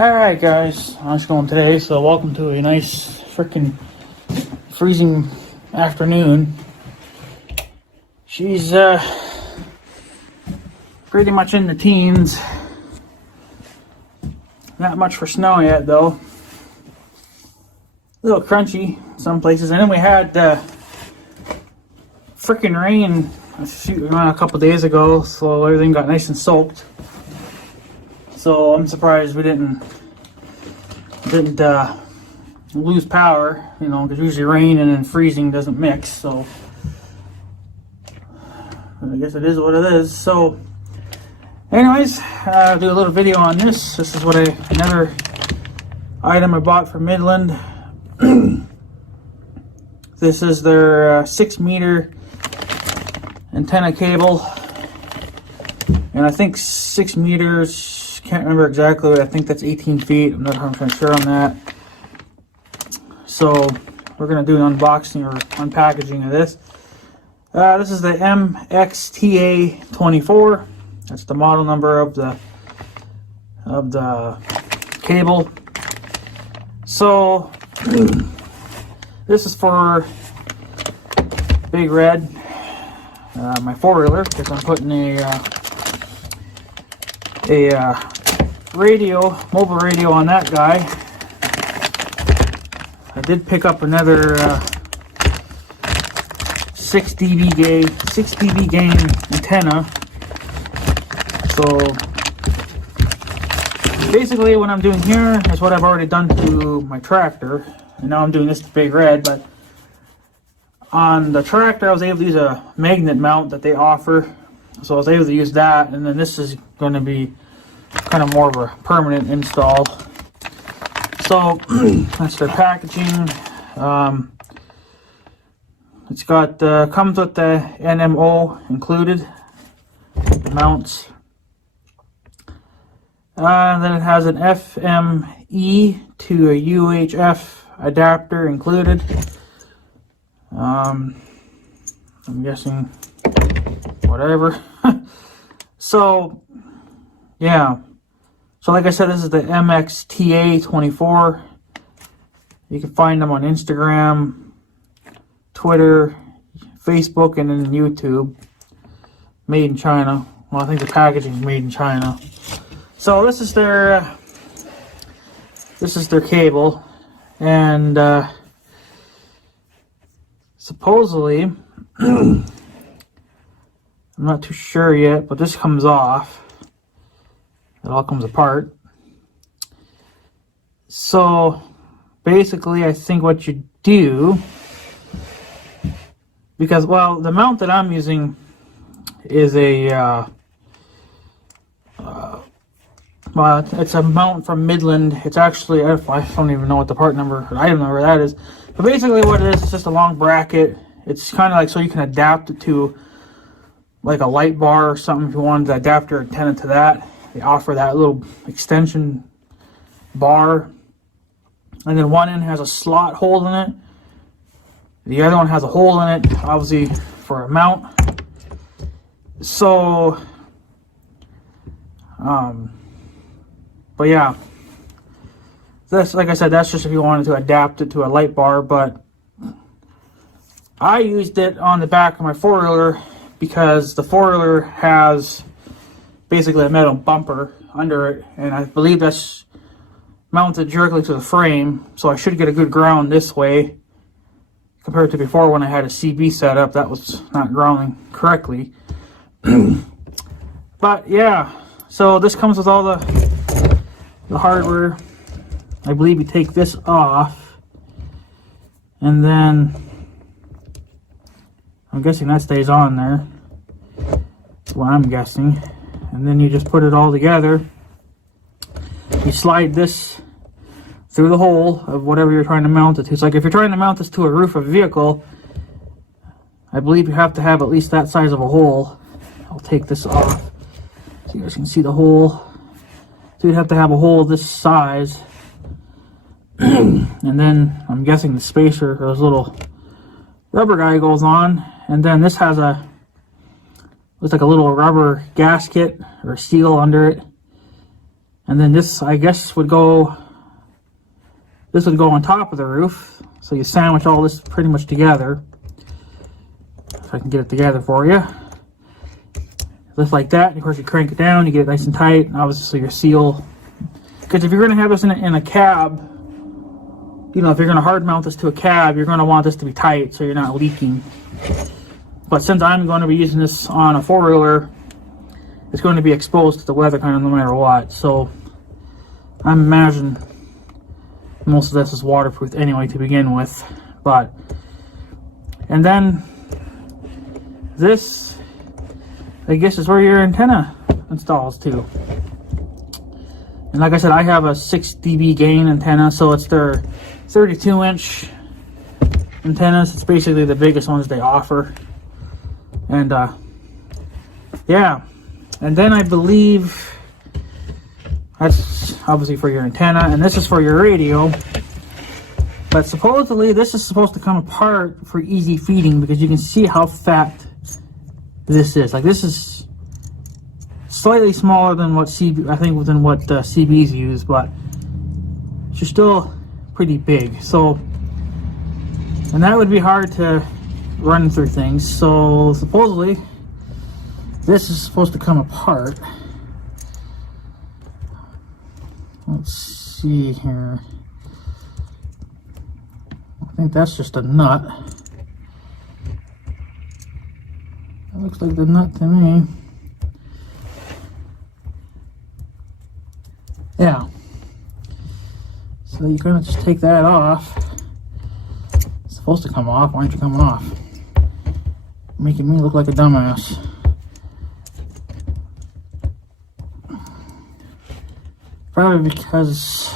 Alright guys, how's it going today? So welcome to a nice freaking freezing afternoon. She's pretty much in the teens. Not much for snow yet though. A little crunchy some places. And then we had freaking rain a couple days ago, so everything got nice and soaked. So I'm surprised we didn't lose power, you know, because usually rain and then freezing doesn't mix. So I guess it is what it is. So anyways, I'll do a little video on this. This is another item I bought from Midland. This is their 6-meter antenna cable, and I think 6 meters. Can't remember exactly. I think that's 18 feet. I'm not 100% sure on that. So we're gonna do an unboxing or unpackaging of this. This is the MXTA24. That's the model number of the cable. So this is for Big Red, my 4-wheeler, because I'm putting a mobile radio on that guy. I did pick up another 6 dB gain antenna. So basically what I'm doing here is what I've already done to my tractor, and now I'm doing this to Big Red. But on the tractor I was able to use a magnet mount that they offer, so I was able to use that, and then this is going to be kind of more of a permanent install. So that's their packaging. It's got comes with the NMO included, the mounts. Then it has an FME to a UHF adapter included. I'm guessing whatever. So yeah, so like I said, this is the MXTA24. You can find them on Instagram, Twitter, Facebook, and then YouTube. Made in China. Well, I think the packaging is made in China. So this is their cable, and supposedly I'm not too sure yet, but this comes off. It all comes apart. So basically I think what you do, because, well, the mount that I'm using is well, it's a mount from Midland. It's actually, I don't even know what the part number or item number that is. But basically what it is, it's just a long bracket. It's kind of like so you can adapt it to like a light bar or something if you wanted to adapt your antenna to that. They offer that little extension bar, and then one end has a slot hole in it. The other one has a hole in it, obviously for a mount. So, but yeah, that's, like I said, that's just if you wanted to adapt it to a light bar. But I used it on the back of my 4-wheeler because the 4-wheeler has basically a metal bumper under it, and I believe that's mounted directly to the frame, so I should get a good ground this way compared to before when I had a CB set up that was not grounding correctly. But yeah, so this comes with all the hardware. I believe you take this off, and then I'm guessing that stays on there. That's what I'm guessing. And then you just put it all together. You slide this through the hole of whatever you're trying to mount it to. It's like if you're trying to mount this to a roof of a vehicle, I believe you have to have at least that size of a hole. I'll take this off so you guys can see the hole. So you'd have to have a hole this size. And then I'm guessing the spacer, or this little rubber guy, goes on. And then this has looks like a little rubber gasket or seal under it. And then this, I guess, would go, this would go on top of the roof. So you sandwich all this pretty much together. If I can get it together for you. Just like that. Of course, you crank it down, you get it nice and tight. And obviously, your seal. Because if you're going to have this in a cab, you know, if you're going to hard mount this to a cab, you're going to want this to be tight so you're not leaking. But since I'm going to be using this on a four-wheeler, it's going to be exposed to the weather kind of no matter what. So I imagine most of this is waterproof anyway to begin with. But, and then this, I guess, is where your antenna installs too. And like I said, I have a 6 dB gain antenna, so it's their 32-inch antennas. It's basically the biggest ones they offer. And yeah, and then I believe that's obviously for your antenna, and this is for your radio. But supposedly this is supposed to come apart for easy feeding, because you can see how fat this is. Like, this is slightly smaller than what CBs use, but it's still pretty big. So, and that would be hard to run through things. So supposedly this is supposed to come apart. Let's see here. I think that's just a nut. That looks like the nut to me. Yeah. So you're gonna just take that off. It's supposed to come off. Why aren't you coming off? Making me look like a dumbass. Probably because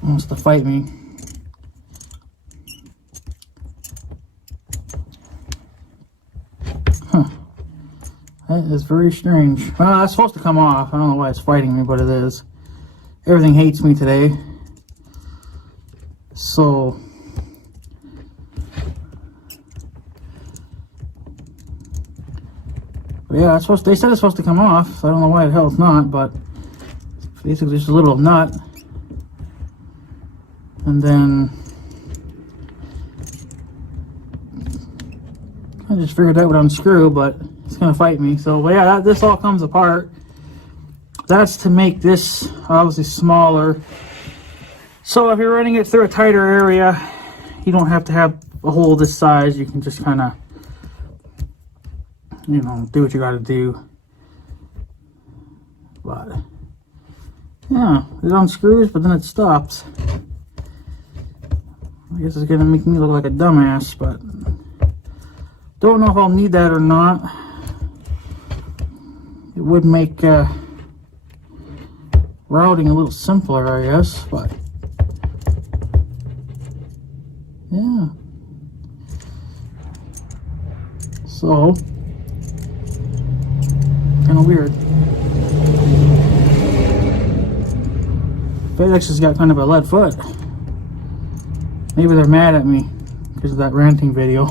he wants to fight me. Huh. That is very strange. Well, that's supposed to come off. I don't know why it's fighting me, but it is. Everything hates me today. So yeah, it's supposed. They said it's supposed to come off. So I don't know why the hell it's not, but it's basically just a little nut, and then I just figured that would unscrew, but it's gonna fight me. So, but yeah, this all comes apart. That's to make this obviously smaller. So if you're running it through a tighter area, you don't have to have a hole this size. You can just kind of, you know, do what you got to do. But yeah, it unscrews, but then it stops. I guess it's gonna make me look like a dumbass, but don't know if I'll need that or not. It would make routing a little simpler, I guess, but yeah. So kind of weird. FedEx has got kind of a lead foot. Maybe they're mad at me because of that ranting video.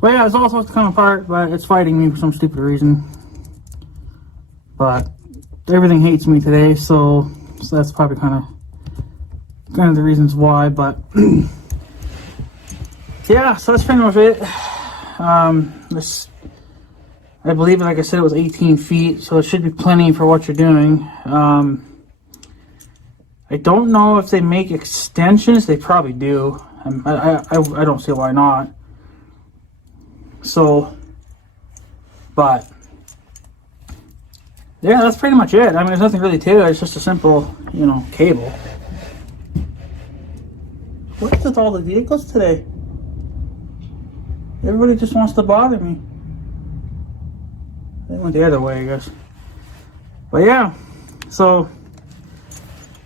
But yeah, it's all supposed to come apart, but it's fighting me for some stupid reason. But everything hates me today, so that's probably kind of the reasons why. But yeah, so that's pretty much it. This, I believe, like I said, it was 18 feet, so it should be plenty for what you're doing. I don't know if they make extensions. They probably do. I don't see why not. So, but yeah, that's pretty much it. I mean, there's nothing really to it. It's just a simple, you know, cable. What's with all the vehicles today? Everybody just wants to bother me. They went the other way, I guess. But yeah, so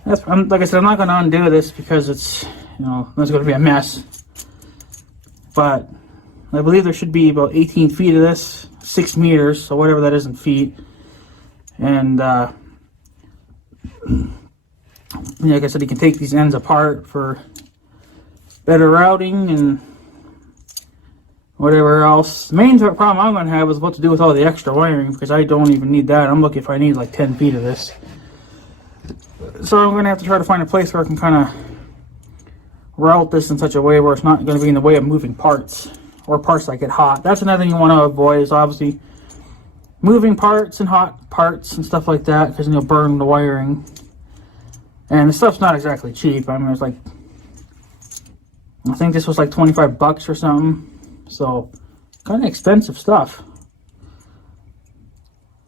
that's, like I said, I'm not going to undo this because it's, you know, it's going to be a mess. But I believe there should be about 18 feet of this, 6 meters, so whatever that is in feet. And like I said, you can take these ends apart for better routing and whatever else. The main problem I'm going to have is what to do with all the extra wiring, because I don't even need that. I'm looking if I need like 10 feet of this. So I'm going to have to try to find a place where I can kind of route this in such a way where it's not going to be in the way of moving parts or parts that get hot. That's another thing you want to avoid, is obviously moving parts and hot parts and stuff like that, because you'll burn the wiring. And the stuff's not exactly cheap. I mean, it's like, I think this was like 25 bucks or something. So kind of expensive stuff.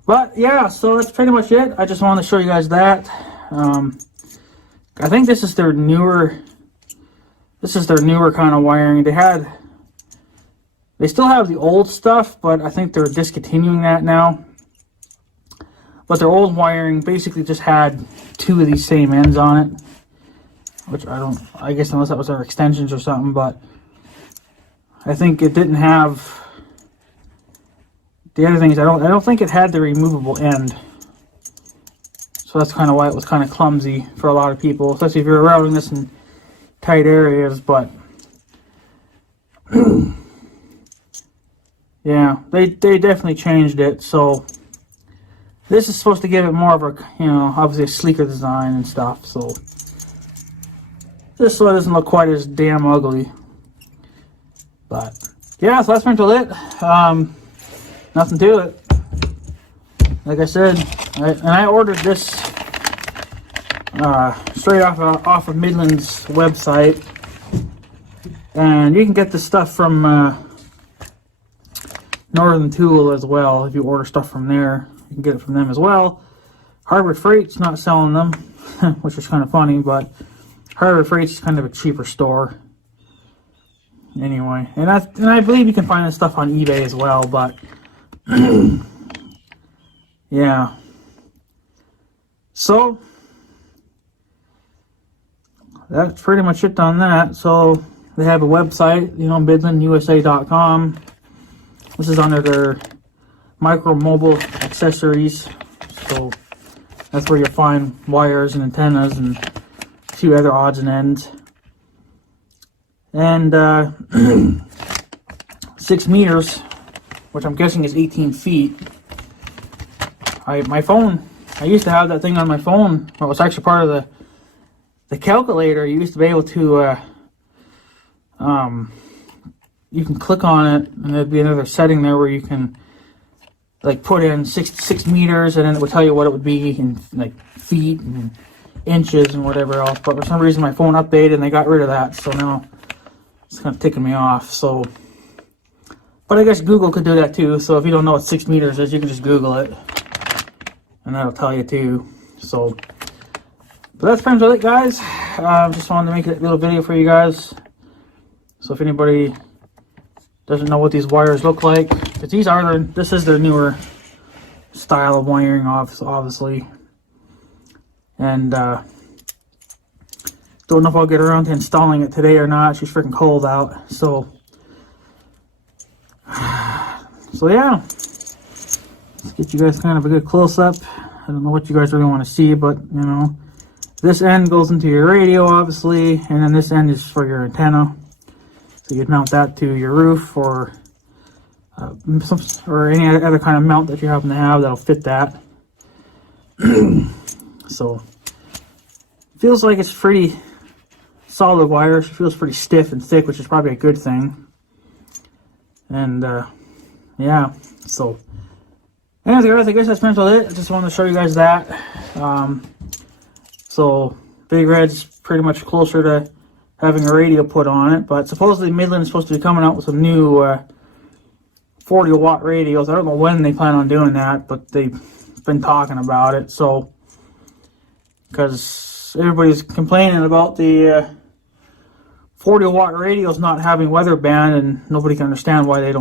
But yeah, so that's pretty much it. I just wanted to show you guys that. I think this is their newer kind of wiring. They still have the old stuff, but I think they're discontinuing that now. But their old wiring basically just had 2 of these same ends on it, which I guess unless that was their extensions or something, but I think it didn't have, the other thing is I don't think it had the removable end. So that's kind of why it was kind of clumsy for a lot of people, especially if you're routing this in tight areas. But yeah, they definitely changed it. So this is supposed to give it more of a, obviously a sleeker design and stuff. So just so it doesn't look quite as damn ugly. But yeah, so that's pretty much it. Nothing to it. Like I said, I ordered this straight off of Midland's website, and you can get this stuff from Northern Tool as well. If you order stuff from there, you can get it from them as well. Harbor Freight's not selling them, which is kind of funny, but Harbor Freight's kind of a cheaper store. Anyway, and I believe you can find this stuff on eBay as well, but yeah. So that's pretty much it on that. So they have a website, MidlandUSA.com. This is under their MicroMobile accessories. So that's where you'll find wires and antennas and a few other odds and ends. And 6 meters, which I'm guessing is 18 feet. My phone, I used to have that thing on my phone. Well, it was actually part of the calculator. You used to be able to, you can click on it, and there'd be another setting there where you can, like, put in 6 meters, and then it would tell you what it would be in, like, feet and inches and whatever else. But for some reason, my phone updated, and they got rid of that. So now it's kind of ticking me off. So, but I guess Google could do that too. So if you don't know what 6 meters is, you can just Google it, and that'll tell you too. So, but that's pretty much it, guys. Just wanted to make a little video for you guys. So if anybody doesn't know what these wires look like, because this is their newer style of wiring, obviously. And don't know if I'll get around to installing it today or not. It's just freaking cold out. So yeah. Let's get you guys kind of a good close-up. I don't know what you guys really want to see, but, this end goes into your radio, obviously, and then this end is for your antenna. So you'd mount that to your roof or any other kind of mount that you happen to have that'll fit that. So feels like it's pretty solid wire. It feels pretty stiff and thick, which is probably a good thing. And yeah, so anyways, I guess that's pretty much it. I just wanted to show you guys that. So Big Red's pretty much closer to having a radio put on it, but supposedly Midland is supposed to be coming out with some new 40-watt radios. I don't know when they plan on doing that, but they've been talking about it. So because everybody's complaining about the 40-watt radios not having weather band, and nobody can understand why they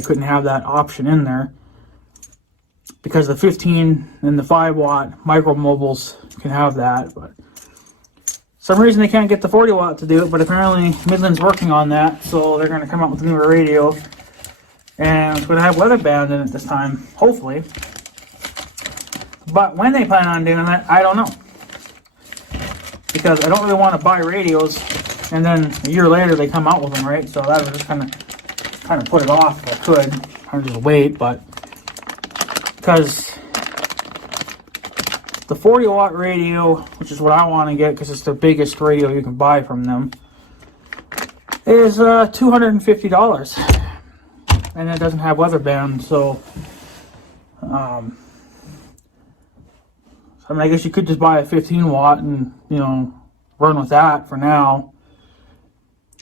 couldn't have that option in there. Because the 15 and the 5-watt MicroMobiles can have that, but some reason they can't get the 40-watt to do it. But apparently Midland's working on that, so they're going to come out with a newer radio, and it's going to have weather band in it this time, hopefully. But when they plan on doing that, I don't know, because I don't really want to buy radios and then a year later they come out with them, right? So that was just kind kind of put it off if I could, or just wait, but because the 40-watt radio, which is what I want to get because it's the biggest radio you can buy from them, is $250, and it doesn't have weather band. So, I mean, I guess you could just buy a 15-watt and run with that for now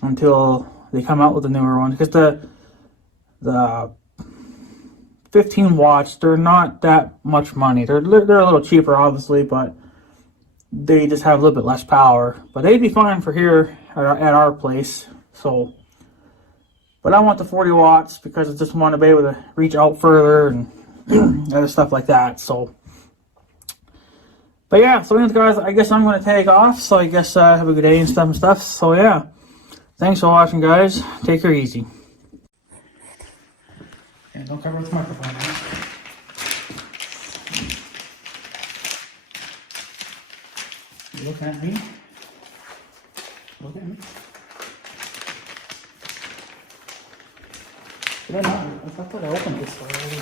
until they come out with a newer one. Because the 15 watts, they're not that much money. They're a little cheaper, obviously, but they just have a little bit less power. But they'd be fine for here at our place. So, but I want the 40 watts because I just want to be able to reach out further and other stuff like that. So, but yeah, so anyways, guys, I guess I'm going to take off. So I guess have a good day and stuff. So yeah, thanks for watching, guys. Take her easy. And don't cover with the microphone, man. You looking at me? Look at me. Did I not? I thought I opened this already.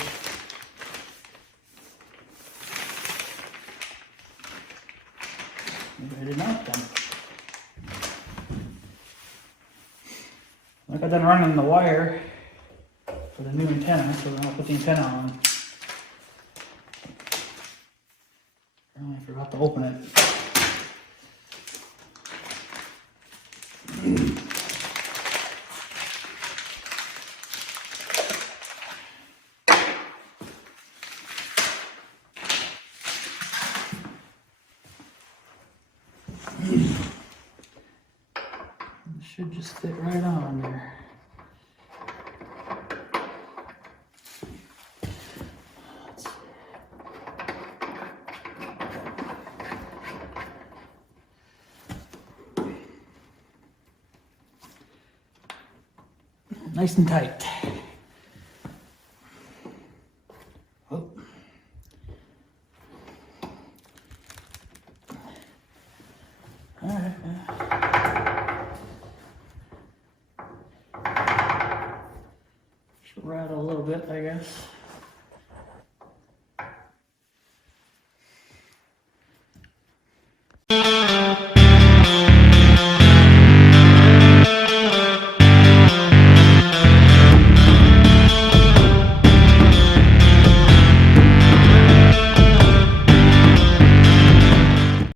Maybe I did not then. I got done running the wire for the new antenna, so then I'll put the antenna on. I forgot to open it. It should just fit right on there. Nice and tight. Oh. All right. Should rattle a little bit, I guess.